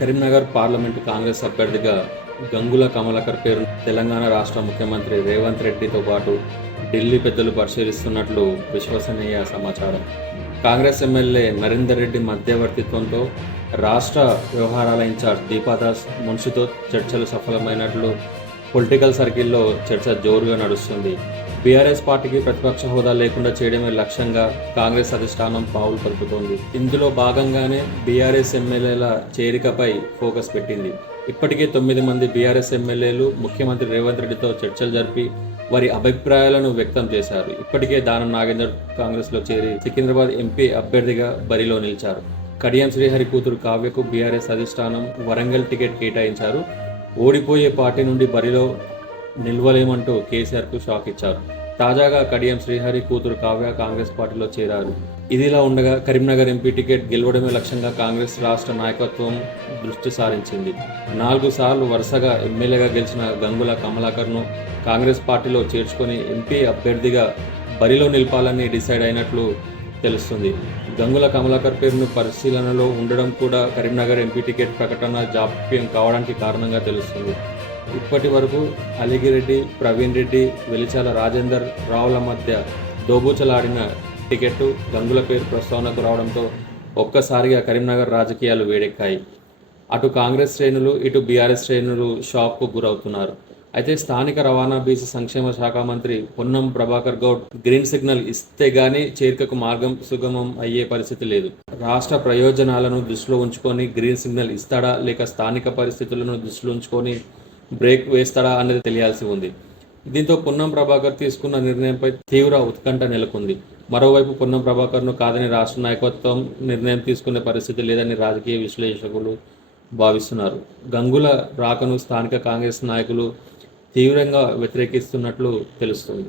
Karimnagar parliament Congress అభ్యర్థిగా గంగుల కమలాకర్ పేరు తెలంగాణ రాష్ట్ర ముఖ్యమంత్రి రేవంత్ రెడ్డితో పాటు ఢిల్లీ పెద్దలు పరిశీలిస్తున్నట్లు విశ్వసనీయ సమాచారం. కాంగ్రెస్ ఎమ్మెల్యే నరేందర్ రెడ్డి మధ్యవర్తిత్వంతో రాష్ట్ర వ్యవహారాల ఇన్ఛార్జ్ దీపాదాస్ మున్షితో చర్చలు సఫలమైనట్లు పొలిటికల్ సర్కిల్లో చర్చ జోరుగా నడుస్తుంది. బీఆర్ఎస్ పార్టీకి ప్రతిపక్ష హోదా లేకుండా చేయడమే లక్ష్యంగా కాంగ్రెస్ అధిష్టానం పావులు కలుపుతోంది. ఇందులో భాగంగానే బీఆర్ఎస్ ఎమ్మెల్యేల చేరికపై ఫోకస్ పెట్టింది. ఇప్పటికే 9 మంది బీఆర్ఎస్ ఎమ్మెల్యేలు ముఖ్యమంత్రి రేవంత్ రెడ్డితో చర్చలు జరిపి వారి అభిప్రాయాలను వ్యక్తం చేశారు. ఇప్పటికే దానం నాగేందర్ కాంగ్రెస్లో చేరి సికింద్రాబాద్ ఎంపీ అభ్యర్థిగా బరిలో నిలిచారు. కడియం శ్రీహరి కూతురు కావ్యకు బీఆర్ఎస్ అధిష్టానం వరంగల్ టికెట్ కేటాయించారు. ఓడిపోయే పార్టీ నుండి బరిలో నిల్వలేమంటూ కేసీఆర్కు షాక్ ఇచ్చారు. తాజాగా కడియం శ్రీహరి కూతురు కావ్య కాంగ్రెస్ పార్టీలో చేరారు. ఇదిలా ఉండగా కరీంనగర్ ఎంపీ టికెట్ గెలవడమే లక్ష్యంగా కాంగ్రెస్ రాష్ట్ర నాయకత్వం దృష్టి సారించింది. 4 సార్లు వరుసగా ఎమ్మెల్యేగా గెలిచిన గంగుల కమలాకర్ను కాంగ్రెస్ పార్టీలో చేర్చుకొని ఎంపీ అభ్యర్థిగా బరిలో నిలపాలని డిసైడ్ అయినట్లు తెలుస్తుంది. గంగుల కమలాకర్ పేరును పరిశీలనలో ఉండడం కూడా కరీంనగర్ ఎంపీ టికెట్ ప్రకటన జాప్యం కావడానికి కారణంగా తెలుస్తుంది. ఇప్పటి వరకు అలిగిరెడ్డి, ప్రవీణ్ రెడ్డి, వెలిచాల రాజేందర్ రావుల మధ్య దోబూచలాడిన టికెట్ గంగుల పేరు ప్రస్తావనకు రావడంతో ఒక్కసారిగా కరీంనగర్ రాజకీయాలు వేడెక్కాయి. అటు కాంగ్రెస్ శ్రేణులు, ఇటు బీఆర్ఎస్ శ్రేణులు షాక్కు గురవుతున్నారు. అయితే స్థానిక రవాణా బీసీ సంక్షేమ శాఖ మంత్రి పొన్నం ప్రభాకర్ గౌడ్ గ్రీన్ సిగ్నల్ ఇస్తే గానీ చేరికకు మార్గం సుగమం అయ్యే పరిస్థితి లేదు. రాష్ట్ర ప్రయోజనాలను దృష్టిలో ఉంచుకొని గ్రీన్ సిగ్నల్ ఇస్తాడా, లేక స్థానిక పరిస్థితులను దృష్టిలో ఉంచుకొని బ్రేక్ వేస్తాడా అన్నది తెలియాల్సి ఉంది. దీంతో పొన్నం ప్రభాకర్ తీసుకున్న నిర్ణయంపై తీవ్ర ఉత్కంఠ నెలకొంది. మరోవైపు పొన్నం ప్రభాకర్ను కాదని రాష్ట్ర నాయకత్వం నిర్ణయం తీసుకునే పరిస్థితి లేదని రాజకీయ విశ్లేషకులు భావిస్తున్నారు. గంగుల రాకను స్థానిక కాంగ్రెస్ నాయకులు తీవ్రంగా వ్యతిరేకిస్తున్నట్లు తెలుస్తుంది.